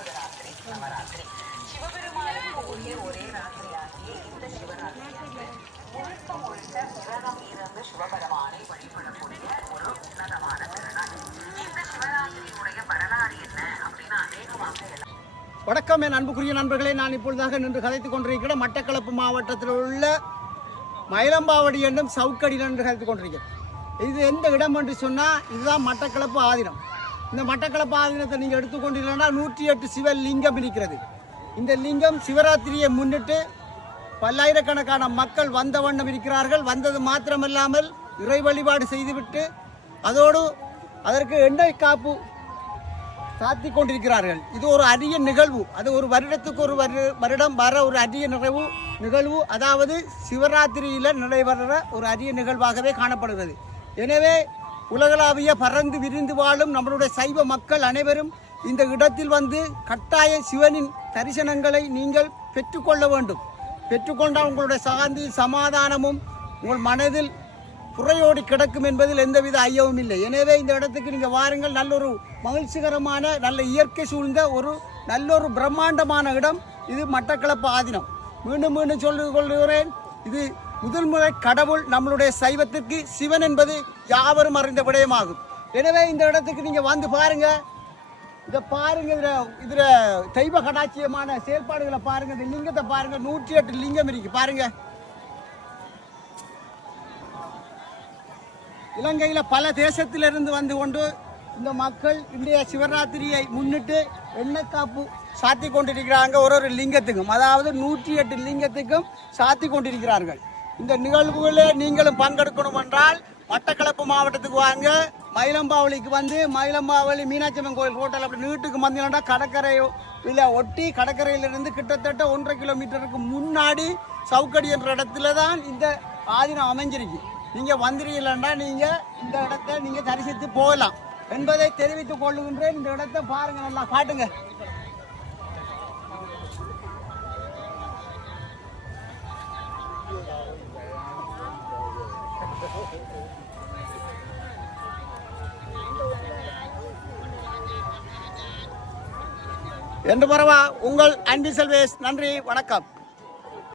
9வது ராத்திரி நவராத்திரி. சிவபெருமானுக்கு உரிய ஒரே ராத்திரியாகிய இந்த சிவராத்திரியானது முழுக்க முழுக்க விரதம் இருந்து சிவபெருமானை வழிபடக்கூடிய ஒரு உன்னதமான திருநாள். இந்த சிவராத்திரியுடைய வரலாறு என்ன அப்படின்னு அநேகமாக வணக்கம் என் அன்புக்குரிய நண்பர்களே, நான் இப்பொழுதாக நின்று கதைத்துக் கொண்டிருக்கிற மட்டக்களப்பு மாவட்டத்தில் உள்ள மயிலம்பாவடி என்னும் சவுக்கடியில் நின்று கதைத்துக் கொண்டிருக்கிறேன். இது எந்த இடம் என்று சொன்னால் இதுதான் மட்டக்களப்பு ஆதீனம். இந்த மட்டக்களப்பு ஆதீனத்தை நீங்கள் எடுத்துக்கொண்டீங்கன்னா 108 சிவலிங்கம் இருக்கிறது. இந்த லிங்கம் சிவராத்திரியை முன்னிட்டு பல்லாயிரக்கணக்கான மக்கள் வந்த வண்ணம் இருக்கிறார்கள். வந்தது மாத்திரமல்லாமல் இறை வழிபாடு செய்துவிட்டு அதோடு அதற்கு எண்ணெய் காப்பு சாத்தி கொண்டிருக்கிறார்கள். இது ஒரு அரிய நிகழ்வு. அது ஒரு வருடத்துக்கு ஒரு வருடம் வர ஒரு அரிய நிகழ்வு, அதாவது சிவராத்திரியில் நடைபெற ஒரு அரிய நிகழ்வாகவே காணப்படுகிறது. எனவே உலகளாவிய பறந்து விரிந்து வாழும் நம்மளுடைய சைவ மக்கள் அனைவரும் இந்த இடத்தில் வந்து கட்டாய சிவனின் தரிசனங்களை நீங்கள் பெற்றுக்கொள்ள வேண்டும். பெற்றுக்கொண்டால் உங்களுடைய சாந்தி சமாதானமும் உங்கள் மனதில் புறையோடி கிடக்கும் என்பதில் எந்தவித ஐயமும் இல்லை. எனவே இந்த இடத்துக்கு நீங்கள் வாருங்கள். நல்லொரு மகிழ்ச்சிகரமான நல்ல இயற்கை சூழ்ந்த ஒரு நல்லொரு பிரம்மாண்டமான இடம் இது மட்டக்களப்பு ஆதீனம். மீண்டும் மீண்டும் சொல்லிக் கொள்கிறேன், இது முதல் முறை கடவுள் நம்மளுடைய சைவத்திற்கு சிவன் என்பது யாவரும் அறிந்த விடயமாகும். எனவே இந்த இடத்துக்கு நீங்கள் வந்து பாருங்க. இதை பாருங்க, இதுல தெய்வ கடாட்சியமான செயல்பாடுகளை பாருங்க. இந்த லிங்கத்தை பாருங்க, 108 லிங்கம் இருக்கு பாருங்க. இலங்கையில் பல தேசத்திலிருந்து வந்து கொண்டு இந்த மக்கள் இன்றைய சிவராத்திரியை முன்னிட்டு எண்ணெய் காப்பு சாத்தி கொண்டிருக்கிறாங்க. ஒரு லிங்கத்துக்கும், அதாவது 108 லிங்கத்துக்கும் சாத்தி கொண்டிருக்கிறார்கள். இந்த நிகழ்வுகளில் நீங்களும் பங்கெடுக்கணும் என்றால் மட்டக்களப்பு மாவட்டத்துக்கு வாங்க. மயிலம்பாவளிக்கு வந்து மயிலம்பாவளி மீனாட்சி அம்மன் கோயில் ஹோட்டல் அப்படி நீட்டுக்கு வந்தீங்கன்னா கடற்கரையில் ஒட்டி கடற்கரையிலிருந்து கிட்டத்தட்ட 1.5 கிலோமீட்டருக்கு முன்னாடி சவுக்கடி என்ற இடத்துல தான் இந்த ஆதீனம் அமைஞ்சிருக்கு. நீங்கள் வந்துடுறீங்களா, நீங்கள் இந்த இடத்தை நீங்கள் தரிசித்து போகலாம் என்பதை தெரிவித்துக் கொள்ளுகின்றேன். இந்த இடத்தை பாருங்க, நல்லா காட்டுங்க. என்று பரவா உங்கள் அன்பி செல்வேஸ். நன்றி, வணக்கம்.